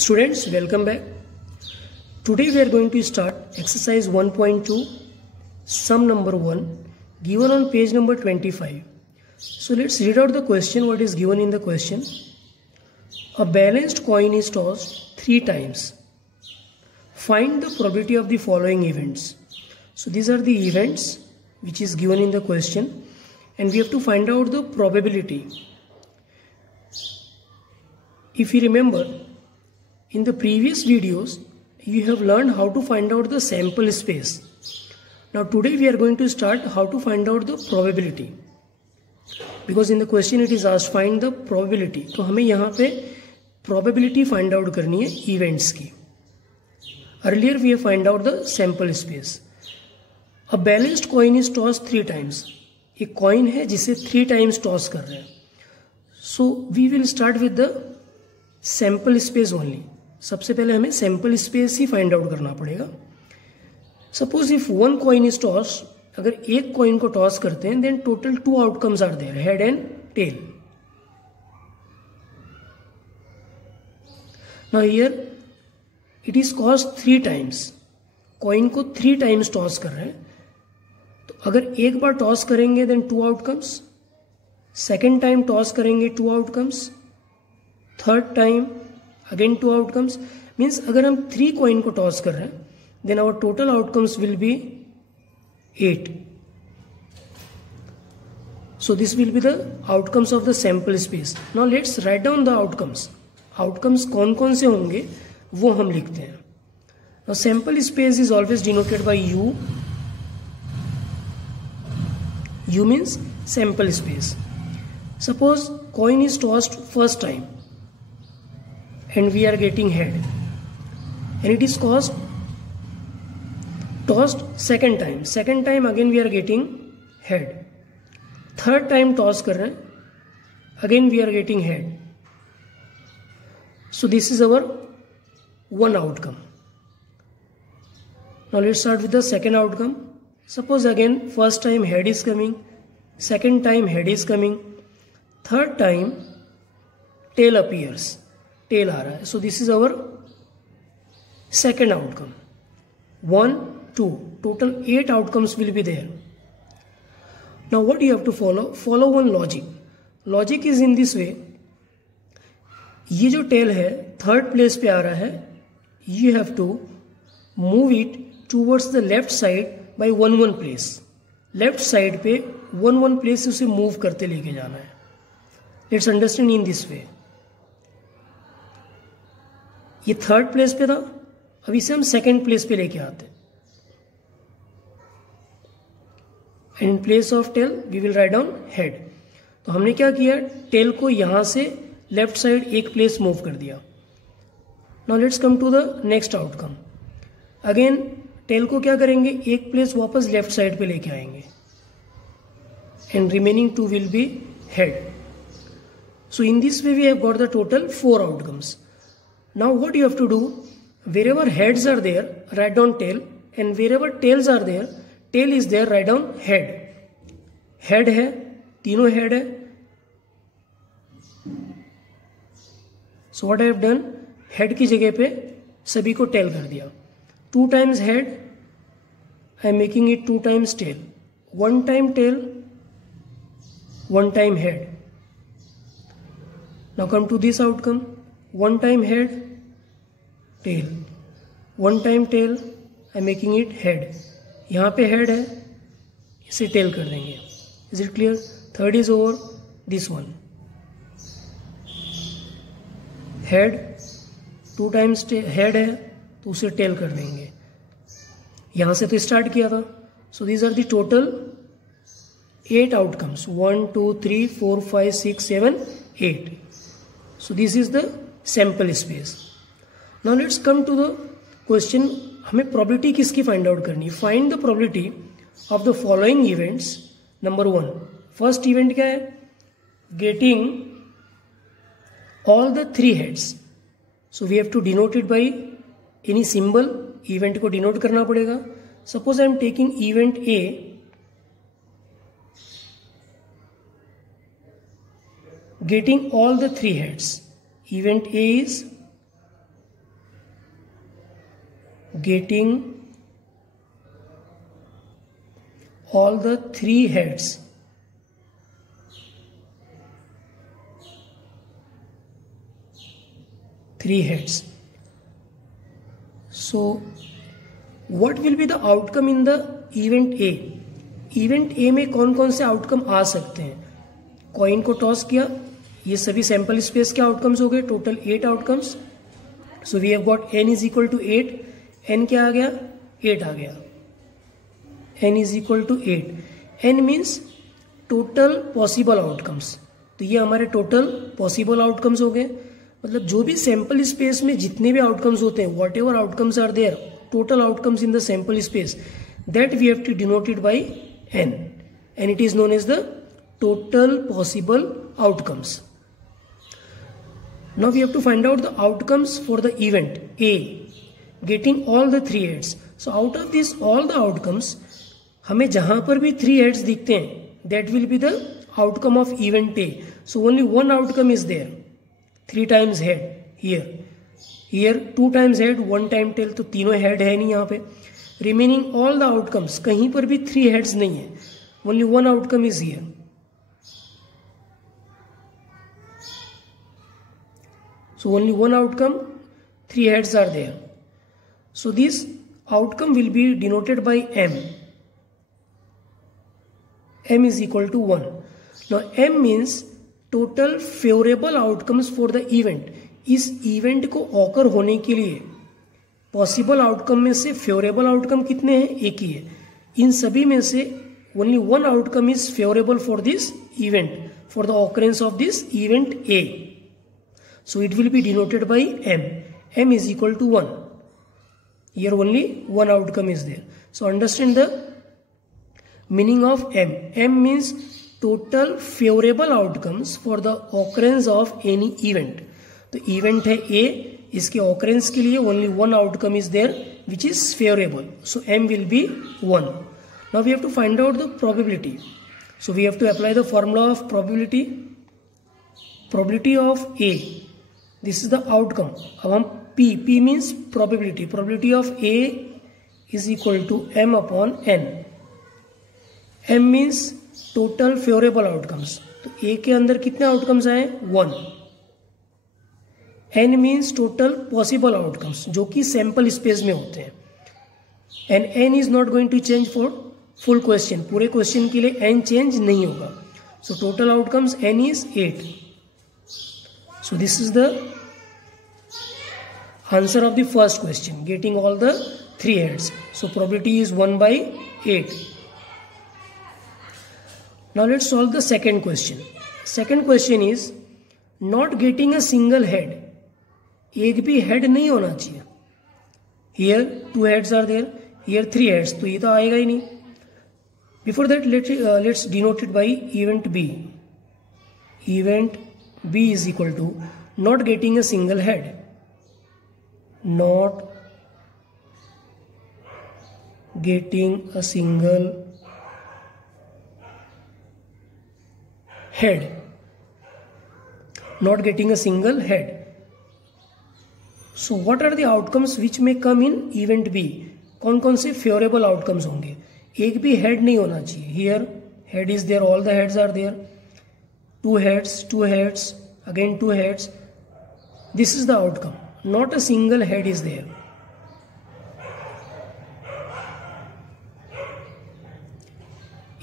Students, welcome back. Today we are going to start exercise 1.2, sum number 1, given on page number 25. So let's read out the question, what is given in the question. A balanced coin is tossed 3 times. Find the probability of the following events. So these are the events which is given in the question, and we have to find out the probability. If you remember, in the previous videos, you have learned how to find out the sample space. Now today we are going to start how to find out the probability. Because in the question it is asked find the probability. तो हमें यहाँ पे probability find out करनी है events की. Earlier we have find out the sample space. A balanced coin is tossed 3 times. एक coin है जिसे 3 times toss कर रहे हैं. So we will start with the sample space only. सबसे पहले हमें सैंपल स्पेस ही फाइंड आउट करना पड़ेगा. Suppose if one coin is toss, अगर एक कॉइन को टॉस करते हैं, then total 2 outcomes are there, head and tail. Now here it is tossed 3 times. Coin को 3 टाइम्स टॉस कर रहे हैं, तो अगर एक बार टॉस करेंगे then 2 outcomes, second time toss करेंगे 2 outcomes, third time again 2 outcomes. Means अगर हम 3 कॉइन को टॉस कर रहे हैं, then our total outcomes will be 8. So this will be the outcomes of the sample space. Now let's write down the outcomes. Outcomes कौन कौन से होंगे वो हम लिखते हैं. Now sample space is always denoted bye you. You means sample space. Suppose coin is tossed first time and we are getting head, and it is tossed second time again we are getting head, third time toss कर रहे हैं, again we are getting head. So this is our one outcome. Now let's start with the second outcome. Suppose again first time head is coming, second time head is coming, third time tail appears, tail आ रहा है. So this is our second outcome. 1, 2, total 8 outcomes will be there. Now what you have to follow one logic. Logic is in this way. ये जो tell है third place पे आ रहा है, you have to move it towards the left side by 1 place. Left side पे 1 place उसे move करते लेके जाना है. Let's understand in this way. ये थर्ड प्लेस पे था, अब इसे हम सेकेंड प्लेस पे लेके आते हैं. And in place of tail we will write down head. तो हमने क्या किया, टेल को यहां से लेफ्ट साइड एक प्लेस मूव कर दिया. Now let's come to the next outcome. Again tail को क्या करेंगे, एक प्लेस वापस लेफ्ट साइड पे लेके आएंगे, and remaining 2 will be head. So in this way we have got the total 4 outcomes. Now what you have to do, wherever heads are there, write down tail, and wherever tails are there, tail is there, write down head. Head है, तीनों head है. So what I have done, head की जगह पे सभी को tail कर दिया. 2 times head, I am making it 2 times tail. 1 time tail, 1 time head. Now come to this outcome. 1 time head, tail, 1 time tail, I am making it head. यहाँ पे head है, इसे tail कर देंगे. Is it clear? Third is over, this one. Head, 2 times head है, तो उसे tail कर देंगे. यहाँ से तो start किया था. So these are the total 8 outcomes. 1, 2, 3, 4, 5, 6, 7, 8. So this is the sample space. Now let's come to the question. हमें प्रोबेबिलिटी किसकी फाइंड आउट करनी है. Find the probability of the following events. Number 1, first event क्या है, getting all the 3 heads. So we have to denote it by any symbol. Event को denote करना पड़ेगा. Suppose I am taking event A. Getting all the 3 heads. Event A is getting all the three heads so what will be the outcome in the event A? Event A में कौन कौन से outcome आ सकते हैं? Coin को toss किया, ये सभी सैंपल स्पेस के आउटकम्स हो गए, total 8 outcomes. So we have got n is equal to 8. n क्या आ गया? 8 आ गया. n is equal to 8. n means total possible outcomes. तो ये हमारे टोटल पॉसिबल आउटकम्स हो गए. मतलब जो भी सैंपल स्पेस में जितने भी आउटकम्स होते हैं, whatever outcomes are there, total outcomes in the sample space, that we have to denote it by n, and it is known as the total possible outcomes. Now we have to find out the outcomes for the event A, getting all the 3 heads. So out of this all the outcomes, हमें जहां पर भी 3 heads दिखते हैं, that will be the outcome of event A. So only one outcome is there, 3 times head here. Here 2 times head, 1 time tail, तो तीनों head है नहीं यहाँ पे. रिमेनिंग ऑल द आउटकम्स, कहीं पर भी 3 हेड्स नहीं है, only 1 outcome is here. So only 1 outcome, 3 heads are there. So this outcome will be denoted by m. m is equal to 1. Now m means total favourable outcomes for the event. इस event को occur होने के लिए possible outcome में से favourable outcome कितने हैं? एक ही है. इन सभी में से only 1 outcome is favourable for this event, for the occurrence of this event A. So it will be denoted by m. m is equal to 1. Here only 1 outcome is there. So understand the meaning of m. m means total favourable outcomes for the occurrence of any event. तो event है A, इसके occurrence के लिए only 1 outcome is there which is favourable. So m will be 1. Now we have to find out the probability. So we have to apply the formula of probability. Probability of A, this is the outcome. अब हम p means probability. Probability of A is equal to m upon n. m means total favourable outcomes. तो A के अंदर कितने outcomes आए? 1. n means total possible outcomes जो कि sample space में होते हैं. And n is not going to change for full question. पूरे क्वेश्चन के लिए n चेंज नहीं होगा. So total outcomes n is 8. So this is the answer of the first question, getting all the 3 heads. So probability is 1/8. Now let's solve the second question. Second question is not getting a single head. एक भी head नहीं होना चाहिए. Here 2 heads are there, here 3 heads, तो ये तो आएगा ही नहीं. Before that let's denote it by event B. Event B is equal to not getting a single head. Not getting a single head. Not getting a single head. So what are the outcomes which may come in event B? कौन कौन से favourable outcomes होंगे? एक भी head नहीं होना चाहिए. Here head is there, all the heads are there. 2 heads, 2 heads, again 2 heads. This is the outcome. Not a single head is there.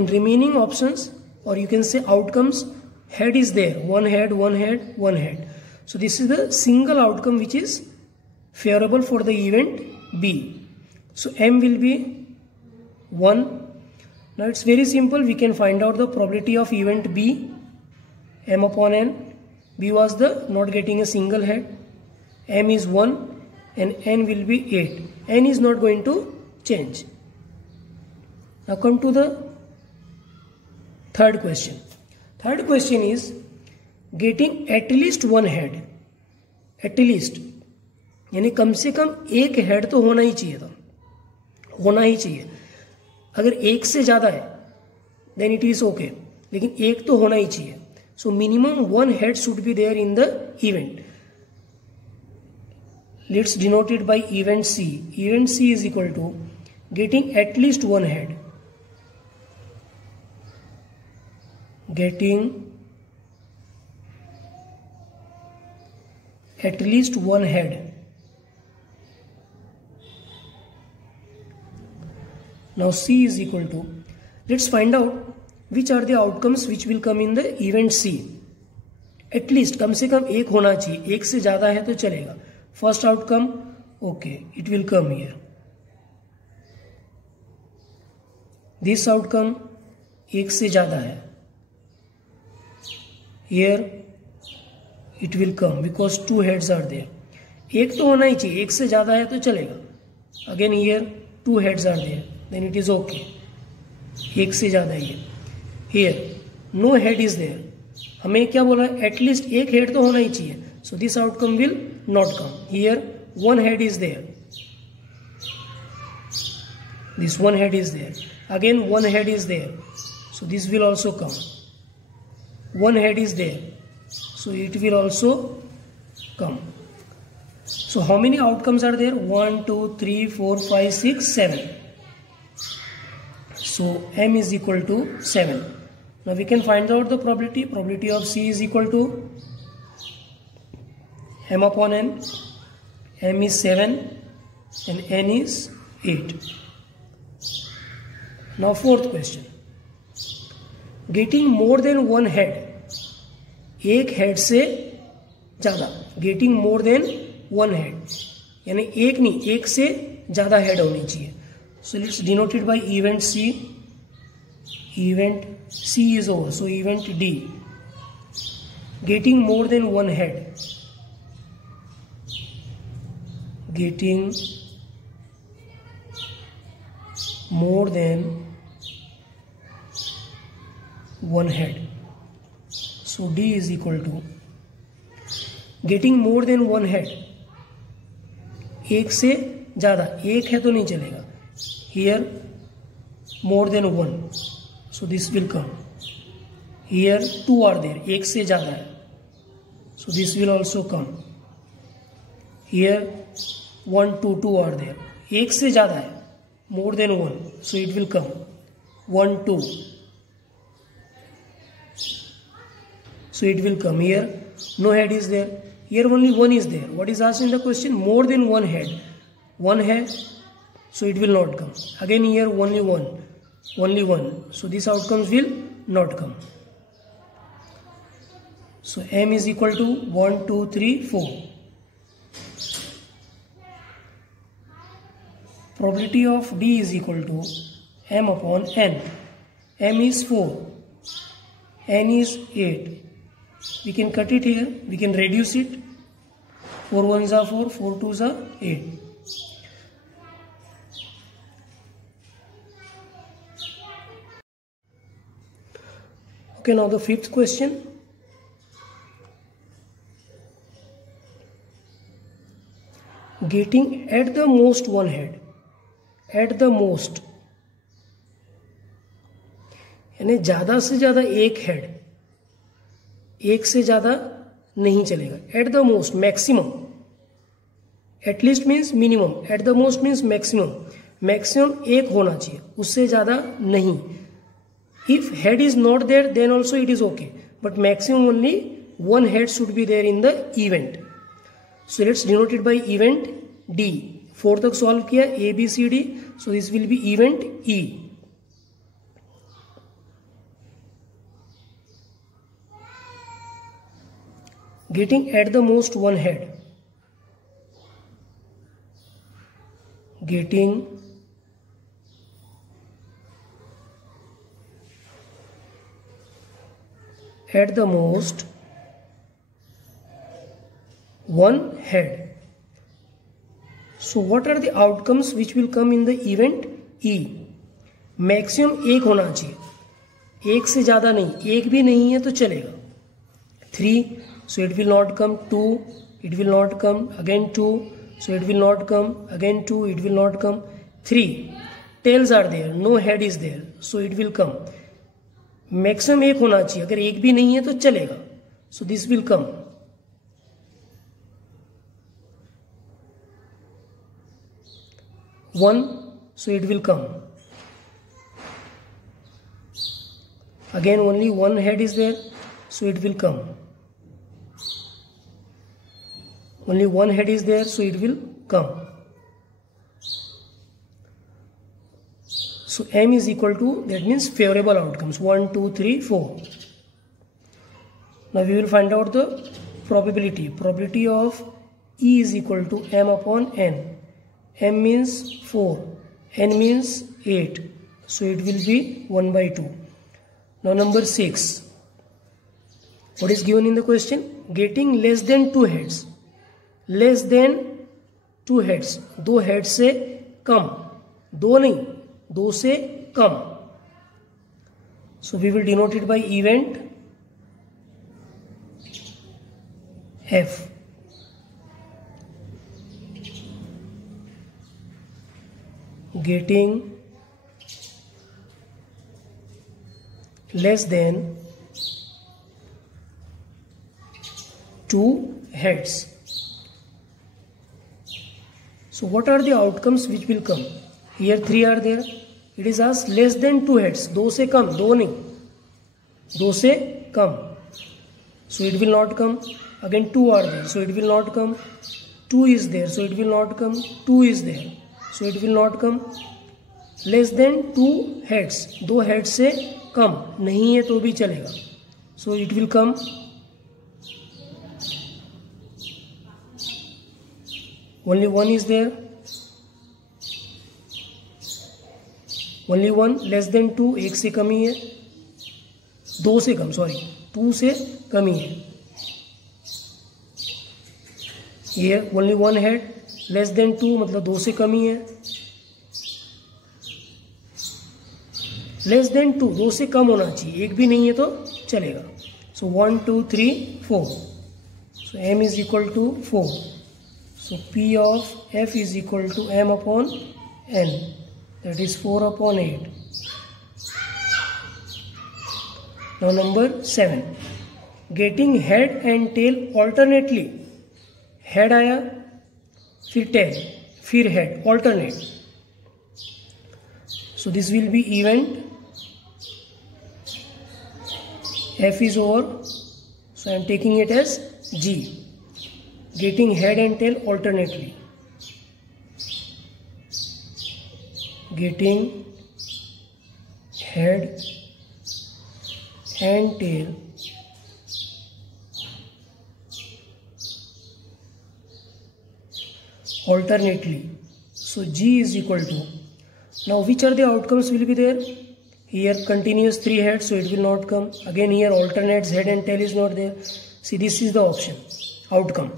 In remaining options, or you can say outcomes, head is there, 1 head, 1 head, 1 head. So this is the single outcome which is favorable for the event B. So m will be 1. Now it's very simple, we can find out the probability of event B. M upon n. B was the not getting a single head. M is 1 and n will be 8. N is not going to change. Now come to the third question. Third question is getting at least 1 head. At least यानी कम से कम एक head तो होना ही चाहिए था, होना ही चाहिए. अगर एक से ज्यादा है देन इट इज ओके, लेकिन एक तो होना ही चाहिए. So minimum 1 head should be there in the event. Let's denote it by event C. Event C is equal to getting at least one head. Getting at least one head. Now C is equal to, let's find out which are the outcomes which will come in the event C. At least कम से कम एक होना चाहिए, एक से ज़्यादा है तो चलेगा. First outcome, okay, it will come here. This outcome एक से ज़्यादा है. Here it will come because two heads are there. एक तो होना ही चाहिए, एक से ज़्यादा है तो चलेगा. Again here two heads are there, then it is okay. एक से ज़्यादा ही है. Here no head is there. हमें क्या बोला? At least एक head तो होना ही चाहिए. So this outcome will not come. Here one head is there. This one head is there. Again one head is there. So this will also come. One head is there. So it will also come. So how many outcomes are there? 1, 2, 3, 4, 5, 6, 7. So M is equal to 7. Now we can find out the probability. Probability of C is equal to M upon N. M is 7 and N is 8. Now fourth question. Getting more than one head. एक head से ज़्यादा. Getting more than one head, यानी एक नहीं, एक से ज़्यादा head होनी चाहिए. So let's denote it by event C. Event C is over, so event D. Getting more than one head. Getting more than one head. So D is equal to getting more than one head. एक से ज़्यादा, एक है तो नहीं चलेगा. Here more than one. So this will come. Here two are there. एक से ज़्यादा है. So this will also come. Here 1, 2, 2 are there. एक से ज़्यादा है. More than one. So it will come. 1, 2. So it will come. Here no head is there. Here only one is there. What is asked in the question? More than one head. One head. So it will not come. Again here only one. Only one. So these outcomes will not come. So M is equal to 1, 2, 3, 4. Probability of D is equal to M upon N. M is 4. N is 8. We can cut it here. We can reduce it. 4 1s are 4. 4 2s are 8. Okay, now the fifth question. Getting at the most one head. At the most. यानी ज़्यादा से ज़्यादा एक head. एक से ज़्यादा नहीं चलेगा. At the most, maximum. At least means minimum. At the most means maximum. Maximum एक होना चाहिए, उससे ज़्यादा नहीं. If head is not there then also it is okay, but maximum only one head should be there in the event. So let's denote it by event D. 4 तक solve किया, A B C D. So this will be event E. Getting at the most one head. Getting at the most one head. So what are the outcomes which will come in the event E? Maximum एक होना चाहिए, एक से ज़्यादा नहीं. एक भी नहीं है तो चलेगा. 3. So it will not come. 2, it will not come. Again 2, so it will not come. Again 2, it will not come. 3, tails are there, no head is there, so it will come. Maximum एक होना चाहिए, अगर एक भी नहीं है तो चलेगा. So this will come. 1, so it will come. Again only one head is there, so it will come. Only one head is there, so it will come. So M is equal to, that means favorable outcomes, 1, 2, 3, 4. Now we will find out the probability. Probability of E is equal to M upon N. M means 4, N means 8, so it will be 1 by 2. Now number 6. What is given in the question? Getting less than 2 heads. Less than 2 heads. 2 heads से कम. 2 नहीं, 2 से कम. So we will denote it by event F. Getting less than 2 heads. So what are the outcomes which will come? Here 3 are there. It is asked less than 2 heads. 2 से कम, 2 नहीं, 2 से कम. So it will not come. Again 2 are there, so it will not come. 2 is there, so it will not come. 2 is there, so it will not come. Less than 2 heads. 2 heads से कम नहीं है तो भी चलेगा. So it will come. Only 1 is there. Only 1. Less than 2. 1 से कम ही है. 2 से कम, sorry, 2 से कम ही है. Here only 1 head. Less than 2 मतलब 2 से कम ही है. Less than 2, 2 से कम होना चाहिए. 1 भी नहीं है तो चलेगा. So 1, 2, 3, 4. So M is equal to 4. So P of F is equal to M upon N. That is 4 upon 8. Now number 7. Getting head and tail alternately. Head आया, फिर tail, फिर head, alternate. So this will be event. F is over. So I am taking it as G. Getting head and tail alternately. Getting head and tail alternately. So G is equal to, now which are the outcomes will be there? Here continuous 3 heads, so it will not come. Again here alternates head and tail is not there. See, this is the option, outcome.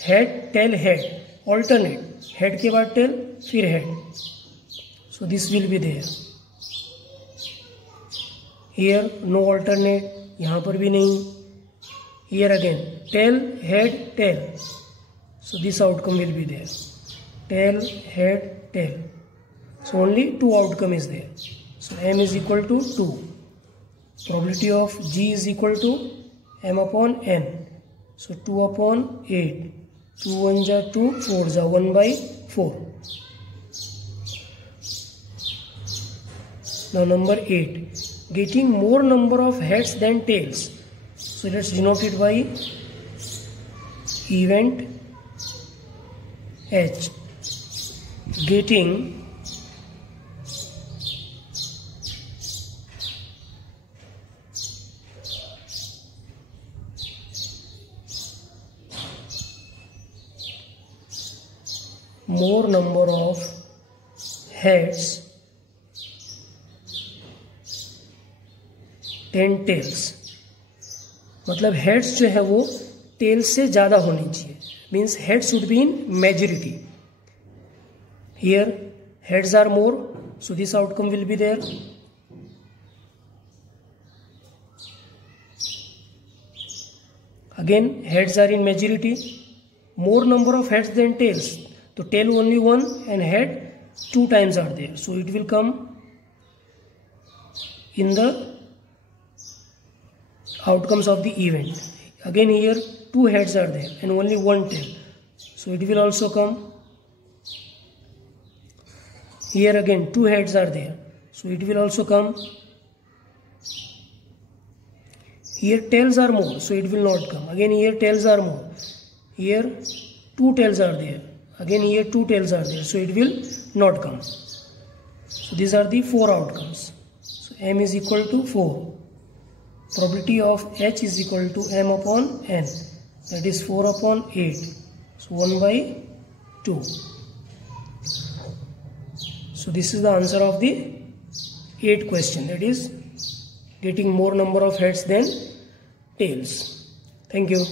Head, tail, head, alternate. Head के बाद tail, फिर head. So this will be there. Here no alternate, यहाँ पर भी नहीं. Here again tail, head, tail. So this outcome will be there. Tail, head, tail. So only 2 outcome is there. So M is equal to 2. Probability of G is equal to M upon N. So 2 upon 8. 2 1 ja 2, 4 ja 1 by 4. Now number 8. Getting more number of heads than tails. So let's denote it by event H. Getting more number of heads than tails. मतलब heads जो है वो tails से ज़्यादा होनी चाहिए. Means heads should be in majority. Here heads are more, so this outcome will be there. Again heads are in majority. More number of heads than tails. So tail only 1 and head 2 times are there. So it will come in the outcomes of the event. Again here 2 heads are there and only 1 tail. So it will also come. Here again 2 heads are there, so it will also come. Here tails are more, so it will not come. Again here tails are more. Here 2 tails are there. Again here 2 tails are there, so it will not come. So these are the 4 outcomes. So m is equal to 4. Probability of h is equal to m upon n. That is 4 upon 8. So 1 by 2. So this is the answer of the 8th question. That is getting more number of heads than tails. Thank you.